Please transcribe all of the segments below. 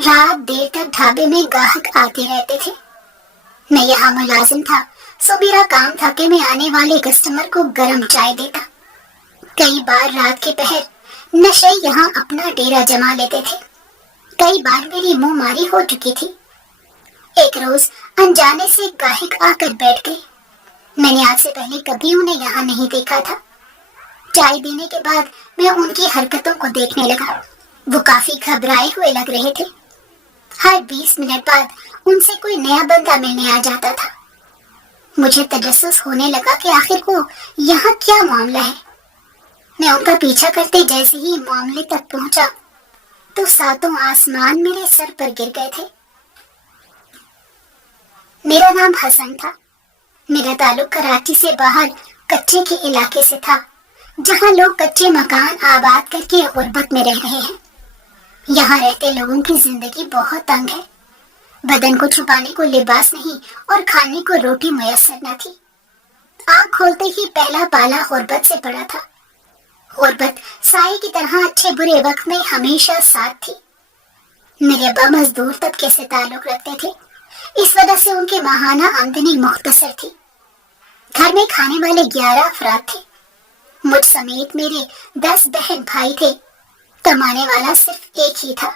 رات دیر تک ڈھابے میں گاہک آتے رہتے تھے۔ میں یہاں ملازم تھا، سو میرا کام تھا کہ میں آنے والے کسٹمر کو گرم چائے دیتا۔ کئی بار رات کے پہر نشے یہاں اپنا ڈیرا جما لیتے تھے۔ کئی بار میری منہ ماری ہو چکی تھی۔ ایک روز انجانے سے گاہک آ کر بیٹھ گئے۔ میں نے آج سے پہلے کبھی انہیں یہاں نہیں دیکھا تھا۔ چائے دینے کے بعد میں ان کی حرکتوں کو دیکھنے لگا۔ وہ کافی گھبرائے ہوئے لگ رہے تھے۔ ہر 20 منٹ بعد ان سے کوئی نیا بندہ ملنے آ جاتا تھا۔ مجھے تجسس ہونے لگا کہ آخر کو یہاں کیا معاملہ ہے۔ میں ان کا پیچھا کرتے جیسے ہی معاملے تک پہنچا تو ساتوں آسمان میرے سر پر گر گئے تھے۔ میرا نام حسن تھا۔ میرا تعلق کراچی سے باہر کچے کے علاقے سے تھا، جہاں لوگ کچے مکان آباد کر کے غربت میں رہ رہے ہیں۔ یہاں رہتے لوگوں کی زندگی بہت تنگ ہے۔ بدن کو چھپانے کو لباس نہیں اور کھانے کو روٹی میسر نہ تھی۔ آنکھ کھولتے ہی پہلا پالا غربت سے پڑا تھا۔ غربت سائے کی طرح اچھے برے وقت میں ہمیشہ ساتھ تھی۔ میرے ابا مزدور طبقے سے تعلق رکھتے تھے، اس وجہ سے ان کے ماہانہ آمدنی مختصر تھی۔ گھر میں کھانے والے 11 افراد تھے۔ مجھ سمیت میرے 10 بہن بھائی تھے۔ کمانے والا صرف ایک ہی تھا۔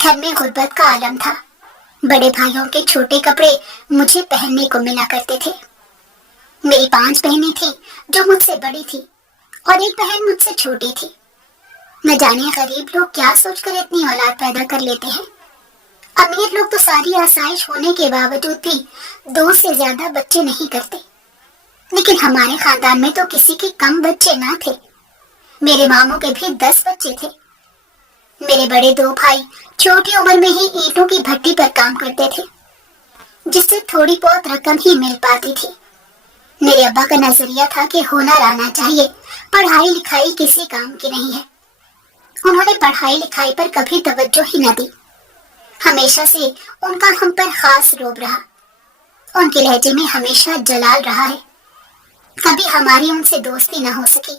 گھر میں غربت کا عالم تھا۔ بڑے بھائیوں کے چھوٹے کپڑے مجھے پہننے کو ملا کرتے تھے۔ میری 5 بہنیں تھیں جو مجھ سے بڑی تھی اور ایک بہن مجھ سے چھوٹی تھی۔ نہ جانے غریب لوگ کیا سوچ کر اتنی اولاد پیدا کر لیتے ہیں۔ امیر لوگ تو ساری آسائش ہونے کے باوجود بھی 2 سے زیادہ بچے نہیں کرتے، لیکن ہمارے خاندان میں تو کسی کے کم بچے نہ تھے۔ میرے ماموں کے بھی 10 بچے تھے۔ میرے بڑے 2 بھائی چھوٹی عمر میں ہی اینٹوں کی بھٹی پر کام کرتے تھے، جس سے تھوڑی بہت رقم ہی مل پاتی تھی۔ میرے ابا کا نظریہ تھا کہ ہنر آنا چاہیے، پڑھائی لکھائی کسی کام کی نہیں ہے۔ انہوں نے پڑھائی لکھائی پر کبھی توجہ ہی نہ دی۔ ہمیشہ سے ان کا ہم پر خاص روب رہا۔ ان کے لہجے میں ہمیشہ جلال رہا ہے۔ کبھی ہماری ان سے دوستی نہ ہو سکی۔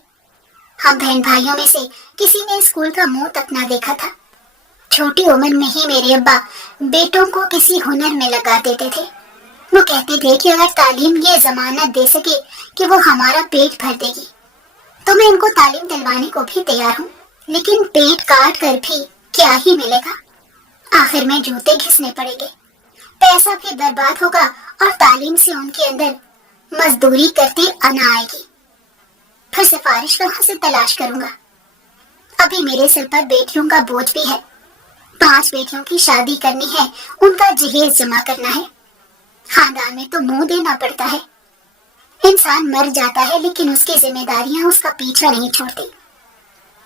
ہم بہن بھائیوں میں سے کسی نے اسکول کا منہ تک نہ دیکھا تھا۔ چھوٹی عمر میں ہی میرے ابا بیٹوں کو کسی ہنر میں لگا دیتے تھے۔ وہ کہتے تھے کہ اگر تعلیم یہ ضمانت دے سکے کہ وہ ہمارا پیٹ بھر دے گی تو میں ان کو تعلیم دلوانے کو بھی تیار ہوں، لیکن پیٹ کاٹ کر بھی کیا ہی ملے گا؟ آخر میں جوتے گھسنے پڑیں گے، پیسہ بھی برباد ہوگا اور تعلیم سے ان کے اندر مزدوری کرتے انا آئے گی۔ پھر سفارش کہاں سے تلاش کروں گا؟ ابھی میرے سر پر بیٹیوں کا بوجھ بھی ہے۔ 5 بیٹیوں کی شادی کرنی ہے، ان کا جہیز جمع کرنا ہے۔ خاندان میں تو منہ دینا پڑتا ہے۔ انسان مر جاتا ہے لیکن اس کی ذمہ داریاں اس کا پیچھا نہیں چھوڑتی۔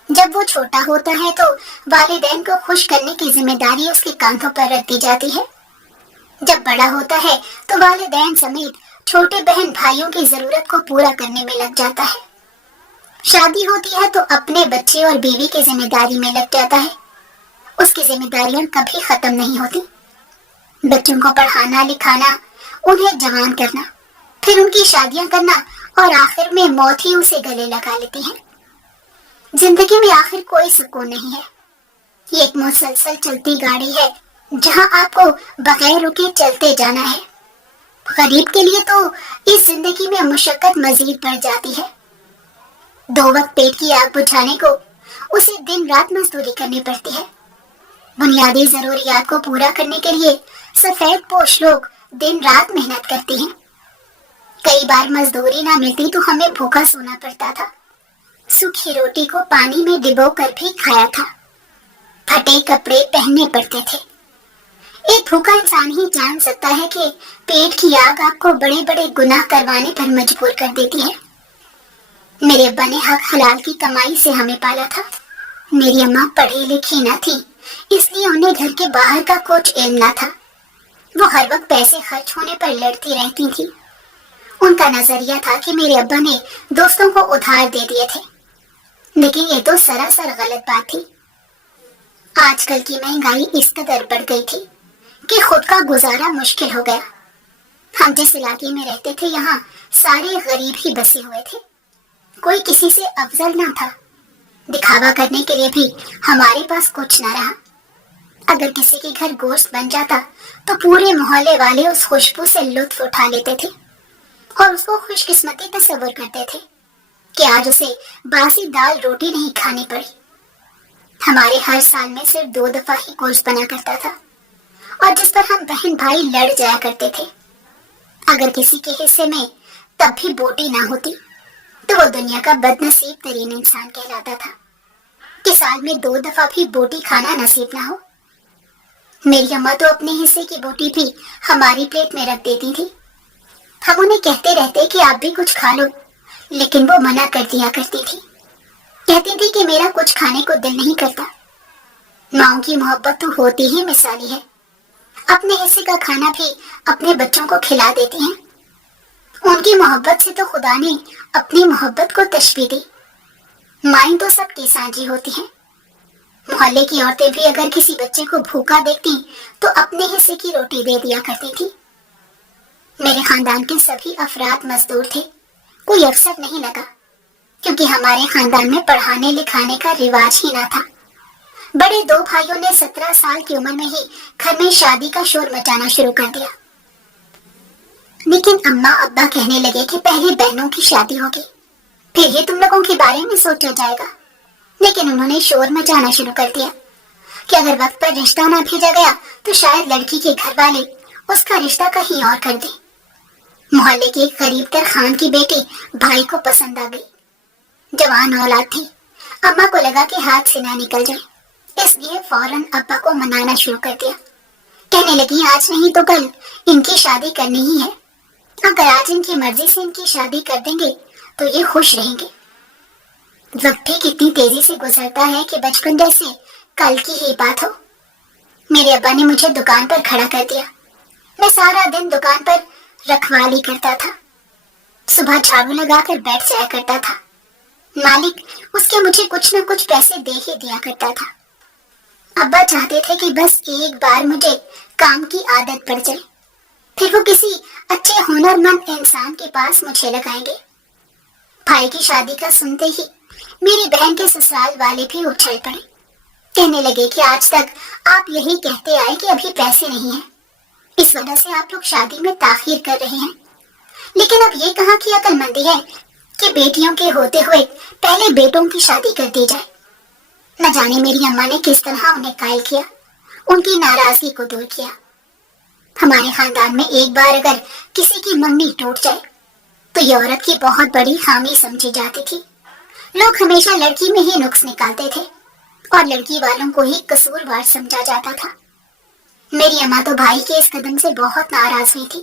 جب وہ چھوٹا ہوتا ہے تو والدین کو خوش کرنے کی ذمہ داری اس کے کاندھوں پر رکھ دی جاتی ہے۔ جب بڑا ہوتا ہے تو والدین سمیت چھوٹے بہن بھائیوں کی ضرورت کو پورا کرنے میں لگ جاتا ہے۔ شادی ہوتی ہے تو اپنے بچے اور بیوی کی ذمہ داری میں لگ جاتا ہے۔ اس کی ذمہ داریاں کبھی ختم نہیں ہوتی۔ بچوں کو پڑھانا لکھانا، انہیں جوان کرنا، پھر ان کی شادیاں کرنا اور آخر میں موت ہی اسے گلے لگا لیتی ہے۔ زندگی میں آخر کوئی سکون نہیں ہے۔ یہ ایک مسلسل چلتی گاڑی ہے جہاں آپ کو بغیر رکے چلتے جانا ہے۔ غریب کے لیے تو اس زندگی میں مشقت مزید بڑھ جاتی ہے۔ 2 وقت پیٹ کی آگ بجھانے کو اسے دن رات مزدوری کرنی پڑتی ہے۔ بنیادی ضروریات کو پورا کرنے کے لیے سفید پوش لوگ دن رات محنت کرتے ہیں۔ کئی بار مزدوری نہ ملتی تو ہمیں بھوکا سونا پڑتا تھا۔ سوکھی روٹی کو پانی میں ڈبو کر بھی کھایا تھا۔ پھٹے کپڑے پہننے پڑتے تھے۔ ایک بھوکا انسان ہی جان سکتا ہے کہ پیٹ کی آگ آپ کو بڑے بڑے گناہ کروانے پر مجبور کر دیتی ہے۔ میرے ابا نے حق حلال کی کمائی سے ہمیں پالا تھا۔ میری اماں پڑھی لکھی نہ تھی، اس لیے انہیں گھر کے باہر کا کچھ علم نہ تھا۔ وہ ہر وقت پیسے خرچ ہونے پر لڑتی رہتی تھی۔ ان کا نظریہ تھا کہ میرے ابا نے دوستوں کو ادھار دے دیے تھے، لیکن یہ تو سراسر غلط بات تھی۔ آج کل کی مہنگائی اس قدر بڑھ گئی تھی کہ خود کا گزارا مشکل ہو گیا۔ ہم جس علاقے میں رہتے تھے یہاں سارے غریب ہی بسے ہوئے تھے۔ کوئی کسی سے افضل نہ تھا۔ دکھاوا کرنے کے لیے بھی ہمارے پاس کچھ نہ رہا۔ اگر کسی کے گھر گوشت بن جاتا تو پورے محلے والے اس خوشبو سے لطف اٹھا لیتے تھے اور اس کو خوش قسمتی تصور کرتے تھے کہ آج اسے باسی دال روٹی نہیں کھانی پڑی۔ ہمارے ہر سال میں صرف 2 دفعہ ہی گوشت بنا کرتا تھا اور جس پر ہم بہن بھائی لڑ جایا کرتے تھے۔ اگر کسی کے حصے میں تب بھی بوٹی نہ ہوتی تو وہ دنیا کا بد نصیب ترین انسان کہلاتا تھا کہ سال میں 2 دفعہ بھی بوٹی کھانا نصیب نہ ہو۔ میری اماں تو اپنے حصے کی بوٹی بھی ہماری پلیٹ میں رکھ دیتی تھی۔ ہم انہیں کہتے رہتے کہ آپ بھی کچھ کھا لو، لیکن وہ منع کر دیا کرتی تھی۔ کہتی تھی کہ میرا کچھ کھانے کو دل نہیں کرتا۔ ماؤں کی محبت تو ہوتی ہی مثالی ہے، اپنے حصے کا کھانا بھی اپنے بچوں کو کھلا دیتی ہیں۔ ان کی محبت سے تو خدا نے اپنی محبت کو تشبیہ دی۔ مائیں تو سب کی سانجی ہوتی ہیں۔ محلے کی عورتیں بھی اگر کسی بچے کو بھوکا دیکھتی تو اپنے حصے کی روٹی دے دیا کرتی تھی۔ میرے خاندان کے سبھی افراد مزدور تھے، کوئی افسر نہیں لگا، کیونکہ ہمارے خاندان میں پڑھانے لکھانے کا رواج ہی نہ تھا۔ بڑے 2 بھائیوں نے 17 سال کی عمر میں ہی گھر میں شادی کا شور مچانا شروع کر دیا۔ لیکن اماں ابا کہنے لگے کہ پہلے بہنوں کی شادی ہوگی، پھر ہی تم لوگوں کے بارے میں سوچا جائے گا۔ لیکن انہوں نے شور مچانا شروع کر دیا کہ اگر وقت پر رشتہ نہ بھیجا گیا تو شاید لڑکی کے گھر والے اس کا رشتہ کہیں اور کر دیں۔ محلے کی ایک غریب تر خان کی بیٹی بھائی کو پسند آ گئی۔ جوان اولاد تھی، اماں کو لگا کہ ہاتھ سے نہ نکل جائے، اس لیے فوراً ابا کو منانا شروع کر دیا۔ کہنے لگی آج نہیں تو کل ان کی شادی کرنی ہی ہے، اگر آج ان کی مرضی سے ان کی شادی کر دیں گے تو یہ خوش رہیں گے۔ وقت بھی کتنی تیزی سے گزرتا ہے کہ بچپن جیسے کل کی ہی بات ہو۔ میرے ابا نے مجھے دکان پر کھڑا کر دیا۔ میں سارا دن دکان پر رکھوالی کرتا تھا، صبح جھاڑو لگا کر بیٹھ جایا کرتا تھا۔ مالک اس کے مجھے کچھ نہ کچھ پیسے دے ہی دیا کرتا تھا۔ ابا چاہتے تھے کہ بس ایک بار مجھے کام کی عادت پڑ جائے، پھر وہ کسی اچھے ہنرمند انسان کے پاس مجھے لگائیں گے۔ بھائی کی شادی کا سنتے ہی میری بہن کے سسرال والے بھی اچھل پڑے، کہنے لگے کہ آج تک آپ یہی کہتے آئے کہ ابھی پیسے نہیں ہیں، اس وجہ سے آپ لوگ شادی میں تاخیر کر رہے ہیں۔ لیکن اب یہ کہاں کی عقل مندی ہے کہ بیٹیوں کے ہوتے ہوئے پہلے بیٹوں کی شادی کر دی جائے۔ نہ جانے میری اماں نے کس طرح انہیں قائل کیا، ان کی ناراضگی کو دور کیا۔ ہمارے خاندان میں ایک بار اگر کسی کی منگنی ٹوٹ جائے تو یہ عورت کی بہت بڑی خامی سمجھی جاتی تھی۔ لوگ ہمیشہ لڑکی میں ہی نقص نکالتے تھے اور لڑکی والوں کو ہی قصوروار سمجھا جاتا تھا۔ میری اماں تو بھائی کے اس قدم سے بہت ناراض ہوئی تھی۔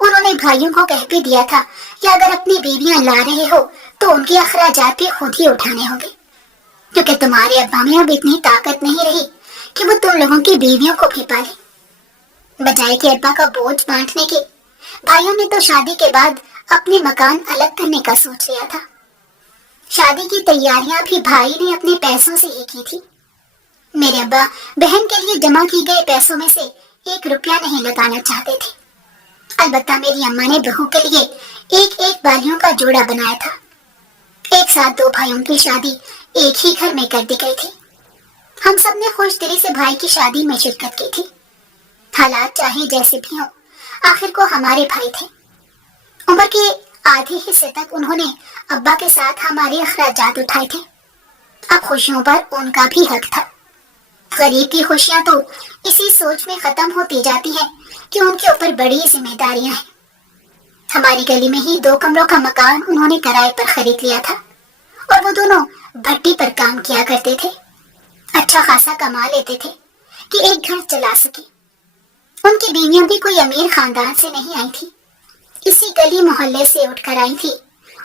انہوں نے بھائیوں کو کہہ بھی دیا تھا کہ اگر اپنی بیویاں لا رہے ہو تو ان کے اخراجات بھی خود ہی اٹھانے ہوں گے، کیونکہ تمہارے ابا میں اب اتنی طاقت نہیں رہی کہ وہ تم لوگوں کی بیویوں کو بھی پالے۔ بجائے کہ ابا کا بوجھ بانٹنے کے، بھائیوں نے تو شادی کے بعد اپنے مکان الگ کرنے کا سوچ لیا تھا۔ شادی کی تیاریاں بھی بھائی نے اپنے پیسوں سے ہی کی تھی۔ میرے ابا بہن کے لیے جمع کی گئے پیسوں میں سے 1 روپیہ نہیں لگانا چاہتے تھے۔ البتہ میری اماں نے بہو کے لیے ایک بالیوں کا جوڑا بنایا تھا۔ ایک ساتھ 2 بھائیوں کی شادی ایک ہی گھر میں کر دی گئی تھی۔ ہم سب نے خوش دلی سے بھائی کی شادی میں شرکت کی تھی۔ حالات چاہے جیسے بھی ہوں، آخر کو ہمارے بھائی تھے۔ عمر کے آدھے حصے تک انہوں نے ابا کے ساتھ ہمارے اخراجات اٹھائے تھے۔ اب خوشیوں پر ان کا بھی حق تھا۔ غریب کی خوشیاں تو اسی سوچ میں ختم ہوتی جاتی ہیں کہ ان کے اوپر بڑی ذمہ داریاں ہیں۔ ہماری گلی میں ہی 2 کمروں کا مکان انہوں نے کرائے پر خرید لیا تھا اور وہ دونوں بھٹی پر کام کیا کرتے تھے۔ اچھا خاصا کما لیتے تھے کہ ایک گھر چلا سکے۔ ان کی بیویاں بھی کوئی امیر خاندان سے نہیں آئی تھی، اسی گلی محلے سے اٹھ کر آئی تھی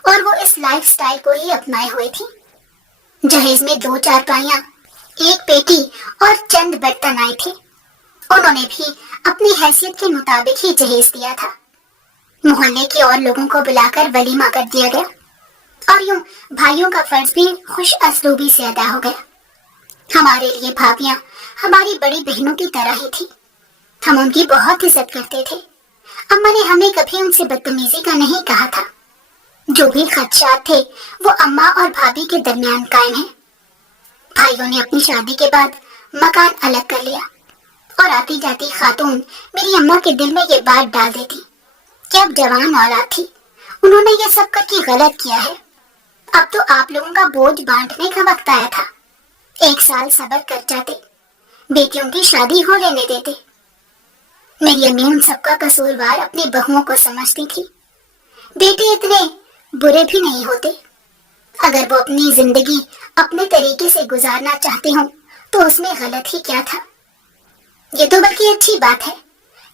اور وہ اس لائف سٹائل کو ہی اپنائے ہوئے تھی۔ جہیز میں 2 چارپائیاں، 1 پیٹی اور چند برتن آئے تھے۔ انہوں نے بھی اپنی حیثیت کے مطابق ہی جہیز دیا تھا۔ محلے کے اور لوگوں کو بلا کر ولیمہ کر دیا گیا اور یوں بھائیوں کا فرض بھی خوش اسلوبی سے ادا ہو گیا۔ ہمارے لیے بھابیاں ہماری بڑی بہنوں کی طرح ہی تھی۔ ہم ان کی بہت عزت کرتے تھے۔ اماں نے ہمیں کبھی ان سے بدتمیزی کا نہیں کہا تھا۔ جو بھی خدشات تھے وہ اماں اور بھابی کے درمیان قائم ہیں۔ بھائیوں نے اپنی شادی کے بعد مکان الگ کر لیا اور آتی جاتی خاتون میری اماں کے دل میں یہ بات ڈال دیتی کہ اب جوان اولاد تھی، انہوں نے یہ سب کر کے غلط کیا ہے، اب تو آپ لوگوں کا بوجھ بانٹنے کا وقت آیا تھا، 1 سال صبر کر جاتے، بیٹیوں کی شادی ہو لینے دیتے۔ میری امی ان سب کا قصوروار اپنی بہوؤں کو سمجھتی تھی۔ بیٹے اتنے برے بھی نہیں ہوتے، اگر وہ اپنی زندگی اپنے طریقے سے گزارنا چاہتے ہوں تو اس میں غلط ہی کیا تھا؟ یہ تو بلکہ اچھی بات ہے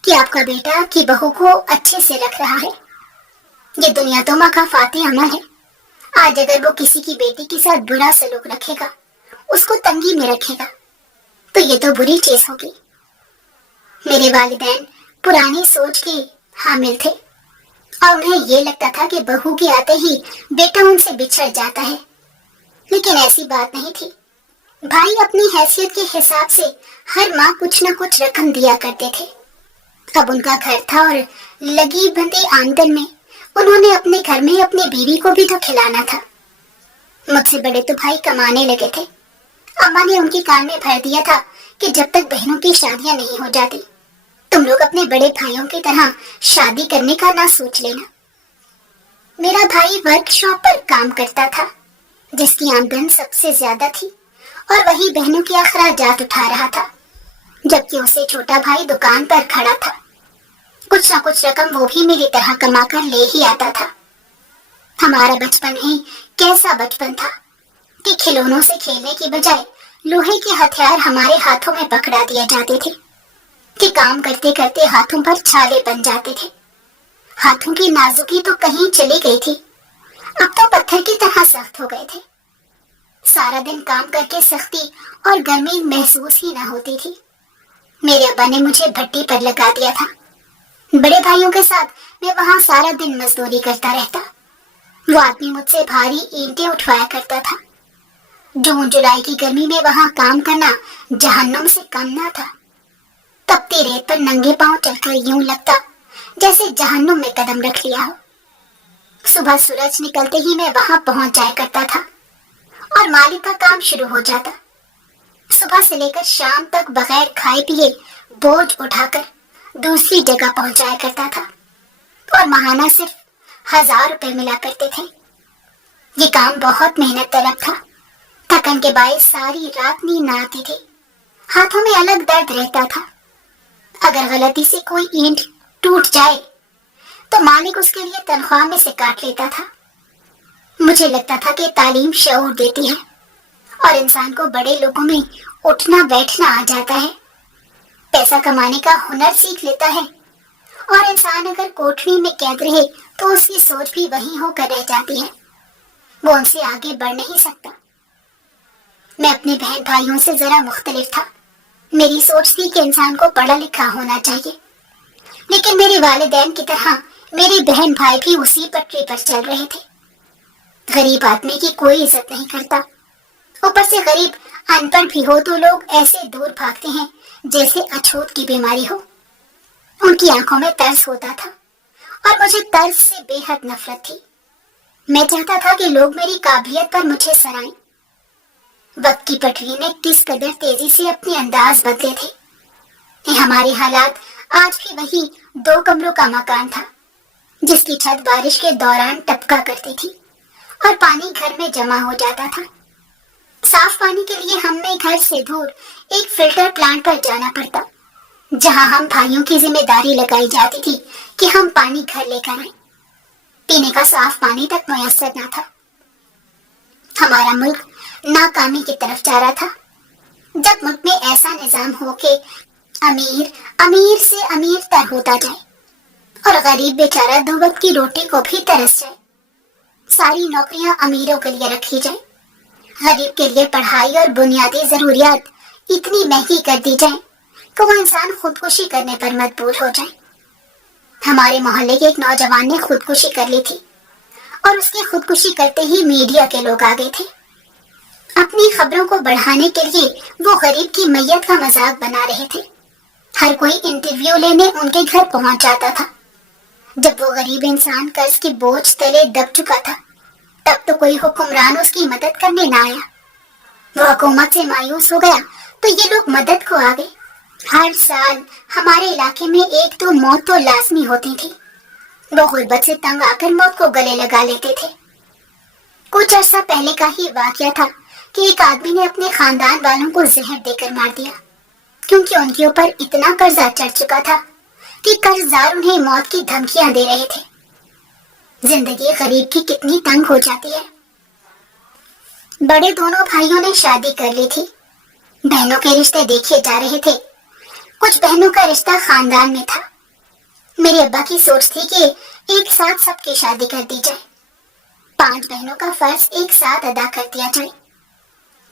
کہ آپ کا بیٹا آپ کی بہو کو اچھے سے رکھ رہا ہے۔ یہ دنیا تو مکافات عمل ہے۔ آج اگر وہ کسی کی بیٹی کے ساتھ برا سلوک رکھے گا، اس کو تنگی میں رکھے گا، تو یہ تو بری چیز ہوگی۔ میرے والدین پرانی سوچ کے حامل تھے اور انہیں یہ لگتا تھا کہ بہو کے آتے ہی بیٹا ان سے بچھڑ جاتا ہے، لیکن ایسی بات نہیں تھی۔ بھائی اپنی حیثیت کے حساب سے ہر ماہ کچھ نہ کچھ رقم دیا کرتے تھے۔ اب ان کا گھر تھا اور لگی بندی آمدن میں انہوں نے اپنے گھر میں اپنی بیوی کو بھی تو کھلانا تھا۔ مجھ سے بڑے تو بھائی کمانے لگے تھے۔ اماں نے ان کے کان میں بھر دیا تھا کہ جب تک بہنوں کی شادیاں نہیں ہو جاتی تم لوگ اپنے بڑے بھائیوں کی طرح شادی کرنے کا نہ سوچ لینا۔ میرا بھائی ورک شاپ پر کام کرتا تھا جس کی آمدن سب سے زیادہ تھی، اور وہی بہنوں کے اخراجات اٹھا رہا تھا، جبکہ اسے چھوٹا بھائی دکان پر کھڑا تھا۔ کچھ نہ کچھ رقم وہ بھی میری طرح کما کر لے ہی آتا تھا۔ ہمارا بچپن ہی کیسا بچپن تھا کہ کھلونوں سے کھیلنے کی بجائے لوہے کے ہتھیار ہمارے ہاتھوں میں پکڑا دیے جاتے تھے کہ کام کرتے کرتے ہاتھوں پر چھالے بن جاتے تھے۔ ہاتھوں کی نازکی تو کہیں چلی گئی تھی، اب تو پتھر کی طرح سخت ہو گئے تھے۔ سارا دن کام کر کے سختی اور گرمی محسوس ہی نہ ہوتی تھی۔ میرے ابا نے مجھے بھٹی پر لگا دیا تھا۔ بڑے بھائیوں کے ساتھ میں وہاں سارا دن مزدوری کرتا رہتا۔ وہ آدمی مجھ سے بھاری اینٹیں اٹھوایا کرتا تھا۔ جون جولائی کی گرمی میں وہاں کام کرنا جہنم سے کم نہ تھا۔ تپتی ریت پر ننگے پاؤں چل کر یوں لگتا جیسے جہنم میں قدم رکھ لیا ہو۔ صبح سورج نکلتے ہی میں وہاں پہنچ جایا کرتا تھا اور مالک کا کام شروع ہو جاتا۔ صبح سے لے کر شام تک بغیر کھائے پیے بوجھ اٹھا کر دوسری جگہ پہنچایا کرتا تھا، اور ماہانہ صرف 1000 روپے ملا کرتے تھے۔ یہ کام بہت محنت طلب تھا۔ تھکن کے باعث ساری رات نیند نہ آتی تھی، ہاتھوں میں الگ درد رہتا تھا۔ اگر غلطی سے کوئی اینٹ ٹوٹ جائے تو مالک اس کے لیے تنخواہ میں سے کاٹ لیتا تھا۔ مجھے لگتا تھا کہ تعلیم شعور دیتی ہے اور انسان کو بڑے لوگوں میں اٹھنا بیٹھنا آ جاتا ہے، پیسہ کمانے کا ہنر سیکھ لیتا ہے، اور انسان اگر کوٹھری میں قید رہے تو اس کی سوچ بھی وہیں ہو کر رہ جاتی ہے، وہ ان سے آگے بڑھ نہیں سکتا۔ میں اپنے بہن بھائیوں سے ذرا مختلف تھا۔ میری سوچ تھی کہ انسان کو پڑھا لکھا ہونا چاہیے، لیکن میرے والدین کی طرح میرے بہن بھائی بھی اسی پٹری پر چل رہے تھے۔ غریب آدمی کی کوئی عزت نہیں کرتا، اوپر سے غریب ان پڑھ بھی ہو تو لوگ ایسے دور بھاگتے ہیں جیسے اچھوت کی بیماری ہو۔ ان کی آنکھوں میں ترس ہوتا تھا اور مجھے ترس سے بے حد نفرت تھی۔ میں چاہتا تھا کہ لوگ میری قابلیت پر مجھے سرائیں۔ وقت کی پٹری نے کس قدر تیزی سے اپنے انداز بدلے تھے۔ ہمارے حالات آج بھی وہی 2 کمروں کا مکان تھا جس کی چھت بارش کے دوران ٹپکا کرتی تھی اور پانی گھر میں جمع ہو جاتا تھا۔ صاف پانی کے لیے ہمیں گھر سے دور ایک فلٹر پلانٹ پر جانا پڑتا، جہاں ہم بھائیوں کی ذمہ داری لگائی جاتی تھی کہ ہم پانی گھر لے کر آئیں۔ پینے کا صاف پانی تک میسر نہ تھا۔ ہمارا ملک ناکامی کی طرف جا رہا تھا۔ جب ملک میں ایسا نظام ہو کہ امیر سے امیر تر ہوتا جائے اور غریب بیچارہ 2 وقت کی روٹی کو بھی ترس جائے، ساری نوکریاں امیروں کے لیے رکھی جائیں، غریب کے لیے پڑھائی اور بنیادی ضروریات اتنی مہنگی کر دی جائیں کہ وہ انسان خودکشی کرنے پر مجبور ہو جائے۔ ہمارے محلے کے ایک نوجوان نے خودکشی کر لی تھی، اور اس کی خودکشی کرتے ہی میڈیا کے لوگ آ گئے تھے۔ اپنی خبروں کو بڑھانے کے لیے وہ غریب کی میت کا مذاق بنا رہے تھے۔ ہر کوئی انٹرویو لینے ان کے گھر پہنچ جاتا تھا۔ جب وہ غریب انسان قرض کے بوجھ تلے دب چکا تھا، تب تو کوئی حکمران اس کی مدد کرنے نہ آیا۔ وہ حکومت سے مایوس ہو گیا تو یہ لوگ مدد کو آ گئے۔ ہر سال ہمارے علاقے میں ایک دو موت تو لازمی ہوتی تھی. وہ غربت سے تنگ آ کر موت کو گلے لگا لیتے تھے. کچھ عرصہ پہلے کا ہی واقعہ تھا کہ ایک آدمی نے اپنے خاندان والوں کو زہر دے کر مار دیا، کیونکہ ان کے اوپر اتنا قرضہ چڑھ چکا تھا کہ قرضدار انہیں موت کی دھمکیاں دے رہے تھے. زندگی غریب کی کتنی تنگ ہو جاتی ہے. بڑے دونوں بھائیوں نے شادی کر لی تھی. بہنوں کے رشتے دیکھے جا رہے تھے. کچھ بہنوں کا رشتہ خاندان میں تھا. میرے ابا کی سوچ تھی کہ ایک ساتھ سب کی شادی کر دی جائے. 5 بہنوں کا فرض ایک ساتھ ادا کر دیا جائے.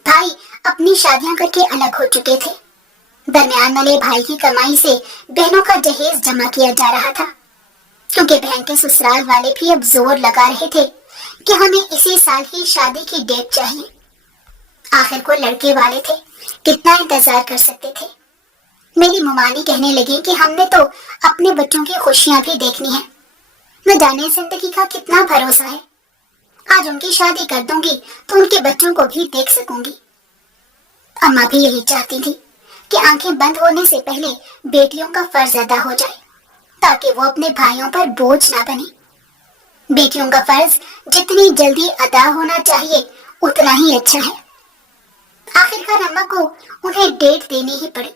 بھائی اپنی شادیاں کر کے الگ ہو چکے تھے. درمیان والے بھائی کی کمائی سے بہنوں کا جہیز جمع کیا جا رہا تھا، کیونکہ بہن کے سسرال والے بھی اب زور لگا رہے تھے کہ ہمیں اسی سال ہی شادی کی ڈیٹ چاہیے. آخر کو لڑکے والے تھے، کتنا انتظار کر سکتے تھے. میری ممانی کہنے لگی کہ ہم نے تو اپنے بچوں کی خوشیاں بھی دیکھنی ہیں، نہ جانے زندگی کا کتنا بھروسہ ہے. آج ان کی شادی کر دوں گی تو ان کے بچوں کو بھی دیکھ سکوں گی. اماں بھی یہی چاہتی تھی کہ آنکھیں بند ہونے سے پہلے بیٹیوں کا فرض ادا ہو جائے، تاکہ وہ اپنے بھائیوں پر بوجھ نہ بنے. بیٹیوں کا فرض جتنی جلدی ادا ہونا چاہیے اتنا ہی اچھا ہے. آخر کار اماں کو انہیں ڈیٹ دینی ہی پڑی.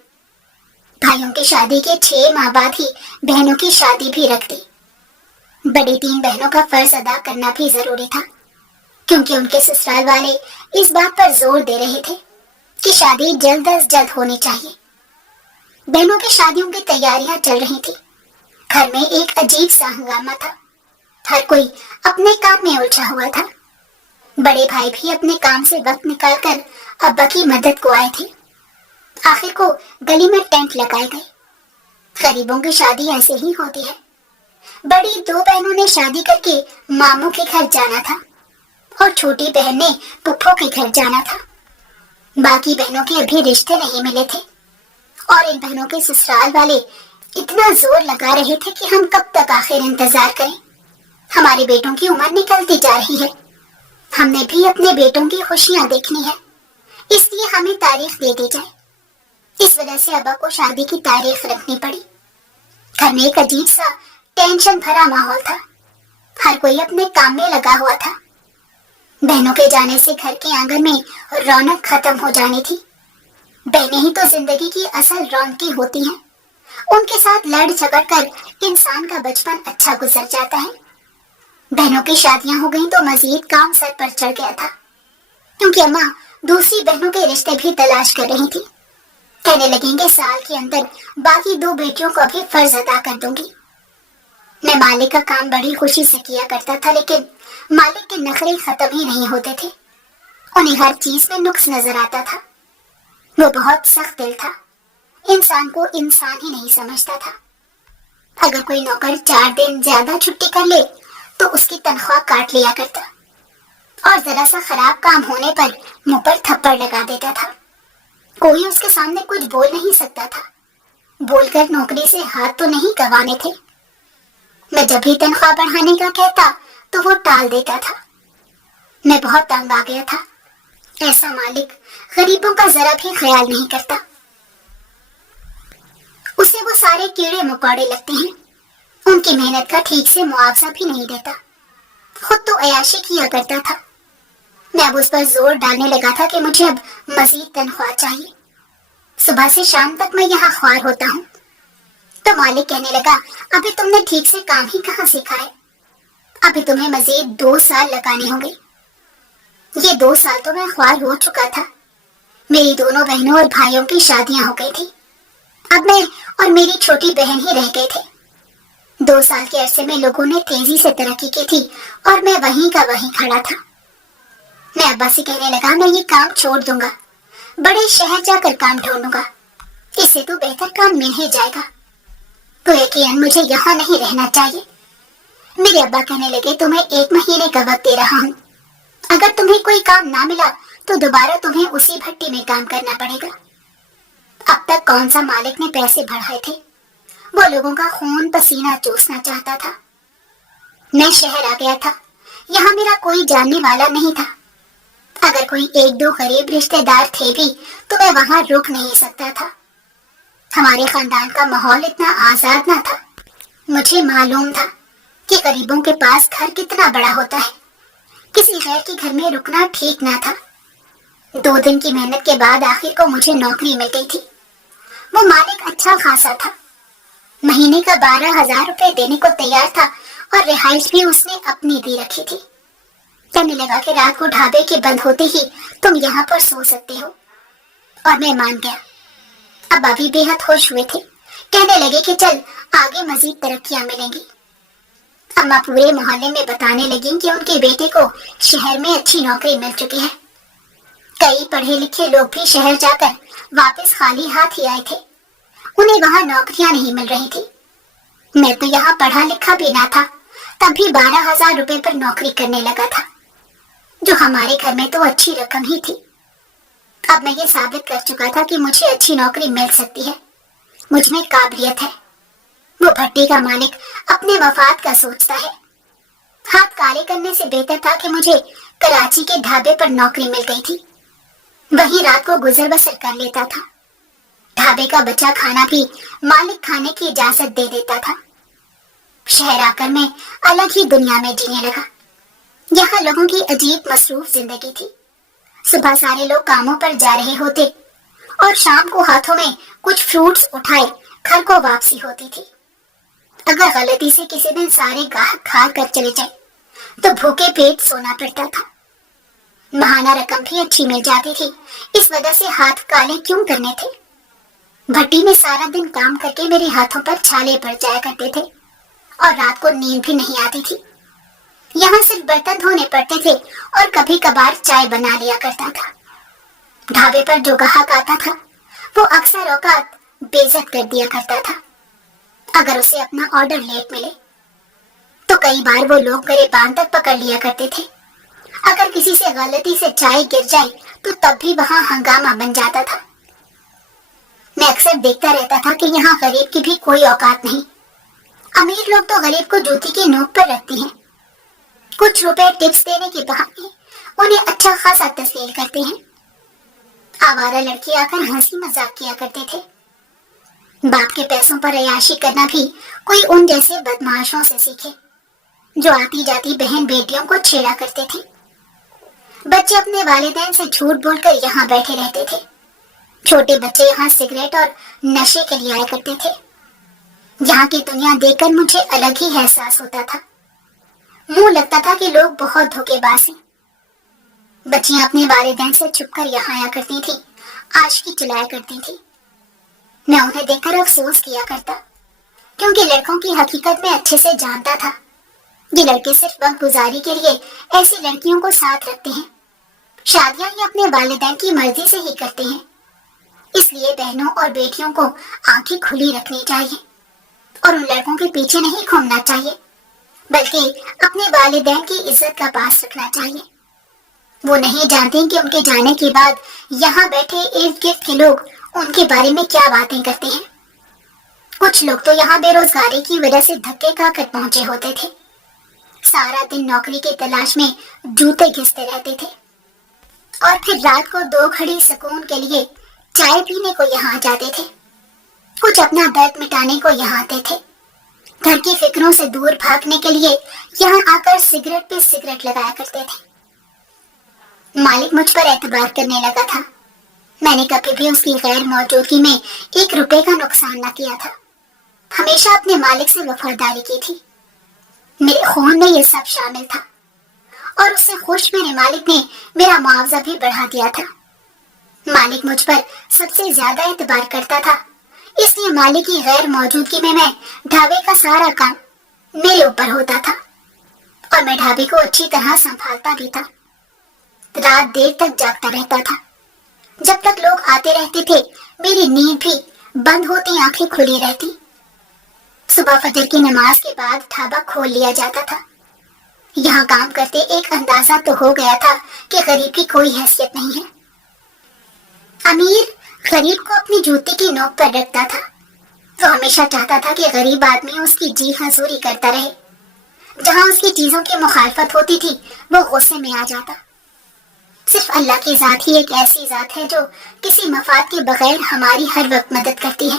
بھائیوں کی شادی کے 6 ماہ بعد ہی بہنوں کی شادی بھی رکھ دی. بڑی 3 بہنوں کا فرض ادا کرنا بھی ضروری تھا، کیونکہ ان کے سسرال والے اس بات پر زور دے رہے تھے کہ شادی جلد از جلد ہونی چاہیے. بہنوں کی شادیوں کی تیاریاں چل رہی تھی. گھر میں ایک عجیب سا ہنگامہ تھا. ہر کوئی اپنے کام میں الجھا ہوا تھا. بڑے بھائی بھی اپنے کام سے وقت نکال کر ابا کی مدد کو آئے تھے. آخر کو گلی میں ٹینٹ لگائے گئے. غریبوں کی شادی ایسے ہی ہوتی ہے. بڑی 2 بہنوں نے شادی کر کے ماموں کے گھر جانا تھا اور چھوٹی بہن نے پھپھو کے گھر جانا تھا. باقی بہنوں کے ابھی رشتے نہیں ملے تھے اور ان بہنوں کے سسرال والے اتنا زور لگا رہے تھے کہ ہم کب تک آخر انتظار کریں. ہمارے بیٹوں کی عمر نکلتی جا رہی ہے. ہم نے بھی اپنے بیٹوں کی خوشیاں دیکھنی ہے، اس لیے ہمیں تاریخ دے دی جائے. اس وجہ سے ابا کو شادی کی تاریخ رکھنی پڑی. گھر میں ایک عجیب سا ٹینشن بھرا ماحول تھا. ہر کوئی اپنے کام میں لگا ہوا تھا. بہنوں کے جانے سے گھر کے آنگن میں رونق ختم ہو جانی تھی. بہنیں ہی تو زندگی کی اصل رونقیں ہوتی ہیں. ان کے ساتھ لڑ جھگڑ کر انسان کا بچپن اچھا گزر جاتا ہے. بہنوں کی شادیاں ہو گئیں تو مزید کام سر پر چڑھ گیا تھا، کیونکہ اماں دوسری بہنوں کے رشتے بھی تلاش کر رہی تھی. کہنے لگیں گے سال کے اندر باقی 2 بیٹیوں کو بھی فرض ادا کر دوں گی. میں مالک کا کام بڑی خوشی سے کیا کرتا تھا، لیکن مالک کے نخرے ختم ہی نہیں ہوتے تھے. انہیں ہر چیز میں نقص نظر آتا تھا. وہ بہت سخت دل تھا. انسان کو انسان ہی نہیں سمجھتا تھا. اگر کوئی نوکر 4 دن زیادہ چھٹی کر لے تو اس کی تنخواہ کاٹ لیا کرتا اور ذرا سا خراب کام ہونے پر منہ پر تھپڑ لگا دیتا تھا. کوئی اس کے سامنے کچھ بول نہیں سکتا تھا. بول کر نوکری سے ہاتھ تو نہیں گنوانے تھے. میں جب بھی تنخواہ بڑھانے کا کہتا تو وہ ٹال دیتا تھا. میں بہت تنگ آ گیا تھا. ایسا مالک غریبوں کا ذرا بھی خیال نہیں کرتا. اسے وہ سارے کیڑے مکوڑے لگتے ہیں. ان کی محنت کا ٹھیک سے معاوضہ بھی نہیں دیتا. خود تو عیاشی کیا کرتا تھا. میں اب اس پر زور ڈالنے لگا تھا کہ مجھے اب مزید تنخواہ چاہیے. صبح سے شام تک میں یہاں خوار ہوتا ہوں. تو مالک کہنے لگا ابھی تم نے ٹھیک سے کام ہی کہاں سیکھا ہے. ابھی تمہیں مزید 2 سال لگانے ہوں گے. یہ 2 سال تو میں خوار ہو چکا تھا. میری دونوں بہنوں اور بھائیوں کی شادیاں ہو گئی تھی. اب میں اور میری چھوٹی بہن ہی رہ گئے تھے. 2 سال کے عرصے میں لوگوں نے تیزی سے ترقی کی تھی اور میں وہیں کا وہیں کھڑا تھا. میں ابا سے کہنے لگا میں یہ کام چھوڑ دوں گا. بڑے شہر جا کر کام ڈھونڈوں گا. اس سے تو بہتر کام مل ہی جائے گا. تو یقیناً مجھے یہاں نہیں رہنا چاہیے. میرے ابا کہنے لگے تمہیں 1 مہینے کا وقت دے رہا ہوں. اگر تمہیں کوئی کام نہ ملا تو دوبارہ تمہیں اسی بھٹی میں کام کرنا پڑے گا. اب تک کون سا مالک نے پیسے بڑھائے تھے. وہ لوگوں کا خون پسینہ چوسنا چاہتا تھا. میں شہر آ گیا تھا. یہاں میرا کوئی جاننے والا نہیں تھا. اگر کوئی 1-2 غریب رشتے دار تھے بھی تو میں وہاں رک نہیں سکتا تھا. ہمارے خاندان کا ماحول اتنا آزاد نہ تھا. مجھے معلوم تھا کہ غریبوں کے پاس گھر کتنا بڑا ہوتا ہے. کسی غیر کے گھر میں رکنا ٹھیک نہ تھا. 2 دن کی محنت کے بعد آخر کو مجھے نوکری مل گئی تھی. وہ مالک اچھا خاصا تھا. مہینے کا 12,000 روپے دینے کو تیار تھا اور رہائش بھی اس نے اپنی دی رکھی تھی. کہنے لگا کہ رات کو ڈھابے کے بند ہوتے ہی تم یہاں پر سو سکتے ہو. اور میں مان گیا. ابا بھی بے حد خوش ہوئے تھے. کہنے لگے کہ چل آگے مزید ترقیاں ملیں گی. اماں پورے محلے میں بتانے لگیں کہ ان کے بیٹے کو شہر میں اچھی نوکری مل چکی ہے. کئی پڑھے لکھے لوگ بھی شہر جا کر واپس خالی ہاتھ ہی آئے تھے. انہیں وہاں نوکریاں نہیں مل رہی تھی. میں تو یہاں پڑھا لکھا بھی نہ تھا, تب بھی 12,000 روپے پر نوکری کرنے لگا تھا, جو ہمارے گھر میں تو اچھی رقم ہی تھی. اب میں یہ ثابت کر چکا تھا کہ مجھے اچھی نوکری مل سکتی ہے. مجھ میں قابلیت ہے. وہ بھٹی کا مالک اپنے مفاد کا سوچتا ہے. ہاتھ کالے کرنے سے بہتر تھا کہ مجھے کراچی کے ڈھابے پر نوکری مل گئی تھی. وہیں رات کو گزر بسر کر لیتا تھا. ڈھابے کا بچا کھانا بھی مالک کھانے کی اجازت دے دیتا تھا. شہر آ کر میں الگ ہی دنیا میں جینے لگا. یہاں لوگوں کی عجیب مصروف زندگی تھی. صبح سارے لوگ کاموں پر جا رہے ہوتے اور شام کو ہاتھوں میں کچھ فروٹس اٹھائے گھر کو واپسی ہوتی تھی. اگر غلطی سے کسی دن سارے گاہک کھا کر چلے جائے تو بھوکے پیٹ سونا پڑتا تھا. ماہانہ رقم بھی اچھی مل جاتی تھی, اس وجہ سے ہاتھ کالے کیوں کرنے تھے. بھٹی میں سارا دن کام کر کے میرے ہاتھوں پر چھالے پڑ جایا کرتے تھے اور رات کو نیند بھی نہیں آتی تھی. یہاں صرف برتن دھونے پڑتے تھے اور کبھی کبھار چائے بنا لیا کرتا تھا. ڈھابے پر جو گاہک آتا تھا وہ اکثر اوقات بے عزت کر دیا کرتا تھا. اگر اسے اپنا آرڈر لیٹ ملے تو کئی بار وہ لوگ گریبان تک پکڑ لیا کرتے تھے. اگر کسی سے غلطی سے چائے گر جائے تو تب بھی وہاں ہنگامہ بن جاتا تھا. میں اکثر دیکھتا رہتا تھا کہ یہاں غریب کی بھی کوئی اوقات نہیں. امیر لوگ تو غریب کو جوتی کی نوک پر رکھتے ہیں. کچھ روپے ٹپس دینے کے بہانے انہیں اچھا خاصا تسلیل کرتے ہیں. آوارہ لڑکی آ کر ہنسی مذاق کیا کرتے تھے. باپ کے پیسوں پر عیاشی کرنا بھی کوئی ان جیسے بدمعاشوں سے سیکھے جو آتی جاتی بہن بیٹیوں کو چھیڑا کرتے تھے. بچے اپنے والدین سے جھوٹ بول کر یہاں بیٹھے رہتے تھے. چھوٹے بچے یہاں سگریٹ اور نشے کے لیے آیا کرتے تھے. یہاں کی دنیا دیکھ کر مجھے الگ ہی احساس ہوتا تھا. منہ لگتا تھا کہ لوگ بہت دھوکے باز ہیں. بچیاں اپنے والدین سے چھپ کر یہاں آیا کرتی تھی, عاشقی چلایا کرتی تھی. میں انہیں دیکھ کر افسوس کیا کرتا, کیونکہ لڑکوں کی حقیقت میں اچھے سے جانتا تھا. یہ لڑکے صرف وقت گزاری کے لیے ایسی لڑکیوں کو ساتھ رکھتے ہیں. شادیاں یہ اپنے والدین کی مرضی سے ہی کرتے ہیں. اس لیے بہنوں اور بیٹیوں کو آنکھیں کھلی رکھنی چاہیے اور ان لڑکوں کے پیچھے نہیں گھومنا چاہیے, بلکہ اپنے والدین کی عزت کا پاس رکھنا چاہیے. وہ نہیں جانتے کہ ان کے جانے کے بعد یہاں بیٹھے ارد گرد کے لوگ ان کے بارے میں کیا باتیں کرتے ہیں. کچھ لوگ تو یہاں بے روزگاری کی وجہ سے دھکے کھا کر پہنچے ہوتے تھے. سارا دن نوکری کی تلاش میں جوتے گھستے رہتے تھے اور پھر رات کو 2 گھڑی سکون کے لیے چائے پینے کو یہاں جاتے تھے. کچھ اپنا درد مٹانے کو یہاں آتے تھے. گھر کی فکروں سے دور بھاگنے کے لیے یہاں آ کر سگریٹ پہ سگریٹ لگایا کرتے تھے. مالک مجھ پر اعتبار کرنے لگا تھا. میں نے کبھی بھی اس کی غیر موجودگی میں 1 روپے کا نقصان نہ کیا تھا. ہمیشہ اپنے مالک سے وفاداری کی تھی. میرے خون میں یہ سب شامل تھا اور اس سے خوش میرے مالک نے میرا معاوضہ بھی بڑھا دیا تھا. مالک مجھ پر سب سے زیادہ اعتبار کرتا تھا, اس لیے مالک کی غیر موجودگی میں ڈھابے کا سارا کام میرے اوپر ہوتا تھا اور میں ڈھابے کو اچھی طرح سنبھالتا بھی تھا. رات دیر تک جاگتا رہتا تھا. جب تک لوگ آتے رہتے تھے میری نیند بھی بند ہوتی آنکھیں کھلی رہتی. صبح فجر کی نماز کے بعد ڈھابا کھول لیا جاتا تھا. یہاں کام کرتے ایک اندازہ تو ہو گیا تھا کہ غریب کی کوئی حیثیت نہیں ہے. امیر غریب کو اپنی جوتی کی نوک پر رکھتا تھا. وہ ہمیشہ چاہتا تھا کہ غریب آدمی اس کی جی حضوری کرتا رہے. جہاں اس کی چیزوں کی مخالفت ہوتی تھی وہ غصے میں آ جاتا. صرف اللہ کی ذات ہی ایک ایسی ذات ہے جو کسی مفاد کے بغیر ہماری ہر وقت مدد کرتی ہے.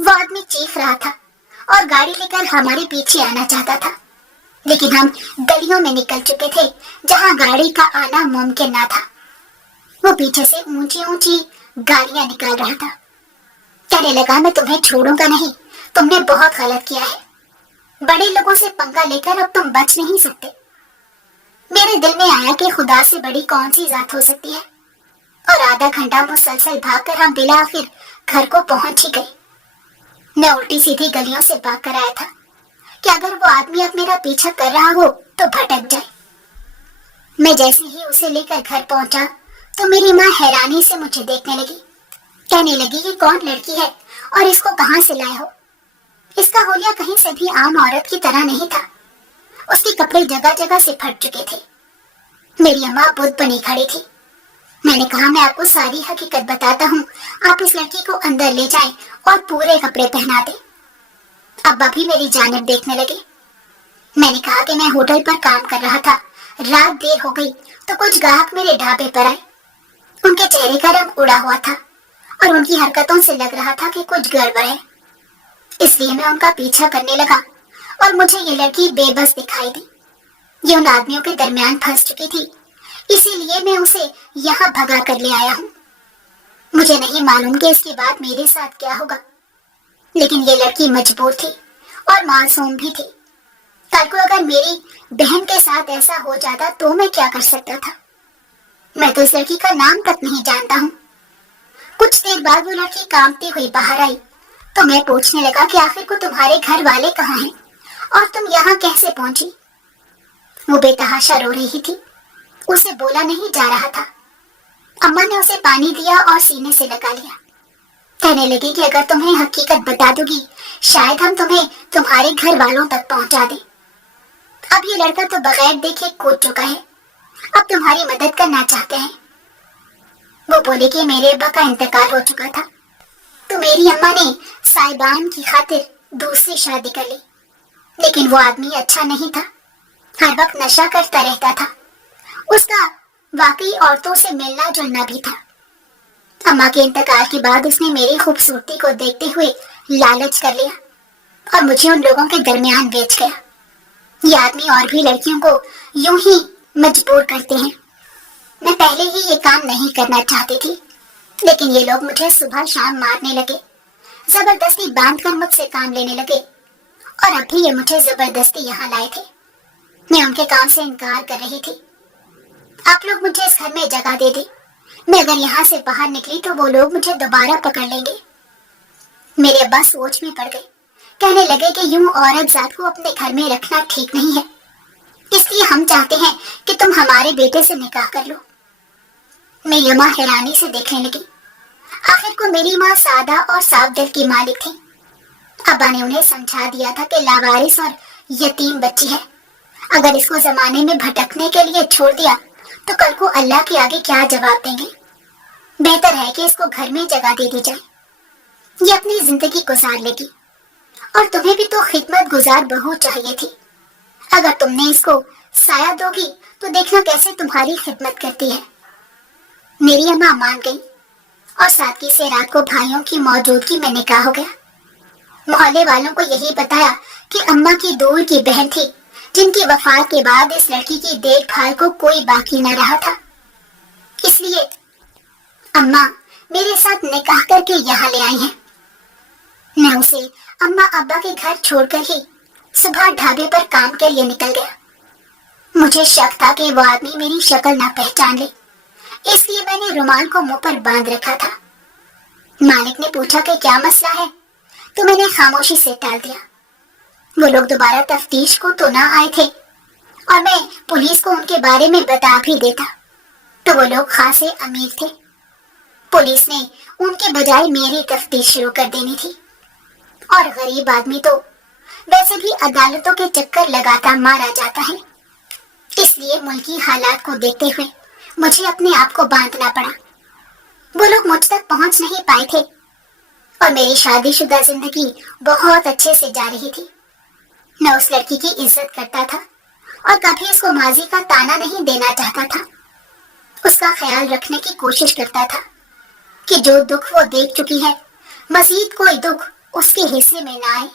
وہ آدمی چیخ رہا تھا اور گاڑی لے کر ہمارے پیچھے آنا چاہتا تھا، لیکن ہم گلیوں میں نکل چکے تھے جہاں گاڑی کا آنا ممکن نہ تھا۔ وہ پیچھے سے اونچی اونچی گالیاں نکال رہا تھا، کہنے لگا میں تمہیں چھوڑوں گا نہیں، تم نے بہت غلط کیا ہے، بڑے لوگوں سے پنگا لے کر اب تم بچ نہیں سکتے۔ میرے دل میں آیا کہ خدا سے بڑی کون سی ذات ہو سکتی ہے، اور آدھا گھنٹہ مسلسل بھاگ کر ہم بالآخر گھر کو پہنچ ہی گئے۔ میں الٹی سیدھی گلیوں سے بھاگ کر آیا تھا کہ اگر وہ آدمی اب میرا پیچھا کر رہا ہو تو بھٹک جائے۔ میں جیسے ہی اسے لے کر گھر پہنچا تو میری ماں حیرانی سے مجھے دیکھنے لگی، کہنے لگی یہ کون لڑکی ہے اور اس کو کہاں سے لائے ہو؟ اس کا حلیہ کہیں سے بھی عام عورت کی طرح نہیں تھا، اس کے کپڑے جگہ جگہ سے پھٹ چکے تھے۔ میری اماں بت بنی کھڑی تھی۔ میں نے کہا میں آپ کو ساری حقیقت بتاتا ہوں، آپ اس لڑکی کو اندر لے جائیں اور پورے کپڑے پہنا دیں۔ ابا بھی میری جانب دیکھنے لگے۔ میں نے کہا کہ میں ہوٹل پر کام کر رہا تھا، رات دیر ہو گئی تو کچھ گاہک میرے ڈھابے پر آئے۔ ان کے چہرے کا رنگ اڑا ہوا تھا اور ان کی حرکتوں سے لگ رہا تھا کہ کچھ گڑبڑ ہے، اس لیے میں ان کا پیچھا کرنے لگا اور مجھے یہ لڑکی بے بس دکھائی دی۔ یہ ان آدمیوں کے درمیان پھنس چکی تھی، اسی لیے میں اسے یہاں بھگا کر لے آیا ہوں۔ مجھے نہیں معلوم کہ اس کے بعد میرے ساتھ کیا ہوگا، لیکن یہ لڑکی مجبور تھی اور معصوم بھی تھی۔ کل کو اگر میری بہن کے ساتھ ایسا ہو جاتا تو میں کیا کر سکتا تھا؟ میں تو اس لڑکی کا نام تک نہیں جانتا ہوں۔ کچھ دیر بعد وہ لڑکی کانپتی ہوئی باہر آئی تو میں پوچھنے لگا کہ آخر کو تمہارے گھر والے کہاں ہیں اور تم یہاں کیسے پہنچی؟ وہ بے تحاشا رو رہی تھی، اسے بولا نہیں جا رہا تھا۔ اماں نے اسے پانی دیا اور سینے سے لگا لیا، کہنے لگی کہ اگر تمہیں حقیقت بتا دو گی شاید ہم تمہیں تمہارے گھر والوں تک پہنچا دیں۔ اب یہ لڑکا تو بغیر دیکھے کود چکا ہے، اب تمہاری مدد کرنا چاہتے ہیں۔ وہ بولے کہ میرے ابا کا انتقال ہو چکا تھا تو میری اماں نے صاحبان کی خاطر دوسری شادی کر لی، لیکن وہ آدمی اچھا نہیں تھا، ہر وقت نشہ کرتا رہتا تھا، اس کا واقعی عورتوں سے ملنا جلنا بھی تھا۔ اماں کے انتقال کے بعد اس نے میری خوبصورتی کو دیکھتے ہوئے لالچ کر لیا اور مجھے ان لوگوں کے درمیان بیچ گیا۔ یہ آدمی اور بھی لڑکیوں کو یوں ہی مجبور کرتے ہیں۔ میں پہلے ہی یہ کام نہیں کرنا چاہتی تھی، لیکن یہ لوگ مجھے صبح شام مارنے لگے، زبردستی باندھ کر مجھ سے کام لینے لگے، اور اب بھی یہ مجھے زبردستی یہاں لائے تھے۔ میں ان کے کام سے انکار کر رہی تھی۔ آپ لوگ مجھے اس گھر میں جگہ دے دیں، میں اگر یہاں سے باہر نکلی تو وہ لوگ مجھے دوبارہ پکڑ لیں گے۔ میرے ابا سوچ میں پڑ گئے، کہنے لگے کہ یوں عورت ذات کو اپنے گھر میں رکھنا ٹھیک نہیں ہے، اس لیے ہم چاہتے ہیں کہ تم ہمارے بیٹے سے نکاح کر لو۔ میری ماں حیرانی سے دیکھنے لگی۔ آخر کو میری ماں سادہ اور صاف دل کی مالک تھی۔ ابا نے انہیں سمجھا دیا تھا کہ لاوارث اور یتیم بچی ہے، اگر اس کو زمانے میں بھٹکنے کے لیے چھوڑ دیا تو کل کو اللہ کے آگے کیا جواب دیں گے؟ بہتر ہے کہ اس کو گھر میں جگہ دے دی جائے، یہ اپنی زندگی گزار لے گی، اور تمہیں بھی تو خدمت گزار بہو چاہیے تھی، اگر تم نے اس کو سایہ دو گی تو دیکھنا کیسے تمہاری خدمت کرتی ہے۔ میری اماں مان گئی اور سادگی سے رات کو بھائیوں کی موجودگی میں نکاح ہو گیا۔ محلے والوں کو یہی بتایا کہ اماں کی دور کی بہن تھی جن کی وفات کے بعد اس لڑکی کی دیکھ بھال کو کوئی باقی نہ رہا تھا، اس لیے اماں میرے ساتھ نکاح کر کے یہاں لے آئی ہیں۔ میں اسے اماں ابا کے گھر چھوڑ کر ہی صبح ڈھابے پر کام کے لیے نکل گیا۔ مجھے شک تھا کہ وہ آدمی میری شکل نہ پہچان لے، اس لیے میں نے رومال کو منہ پر باندھ رکھا تھا۔ مالک نے پوچھا کہ کیا مسئلہ ہے تو میں نے خاموشی سے ٹال دیا۔ وہ لوگ دوبارہ تفتیش کو تو نہ آئے تھے، اور میں پولیس کو ان کے بارے میں بتا بھی دیتا تو وہ لوگ خاصے امیر تھے۔ پولیس نے ان کے بجائے میری تفتیش شروع کر دینی تھی، اور غریب آدمی تو ویسے بھی عدالتوں کے چکر لگاتا مارا جاتا ہے، اس لیے ملکی حالات کو دیکھتے ہوئے مجھے اپنے آپ کو باندھنا پڑا۔ وہ لوگ مجھ تک پہنچ نہیں پائے تھے، اور میری شادی شدہ زندگی بہت اچھے سے جا رہی تھی۔ میں اس لڑکی کی عزت کرتا تھا اور کبھی اس کو ماضی کا تانا نہیں دینا چاہتا تھا، اس کا خیال رکھنے کی کوشش کرتا تھا کہ جو دکھ وہ دیکھ چکی ہے مزید کوئی دکھ اس کے حصے میں نہ آئے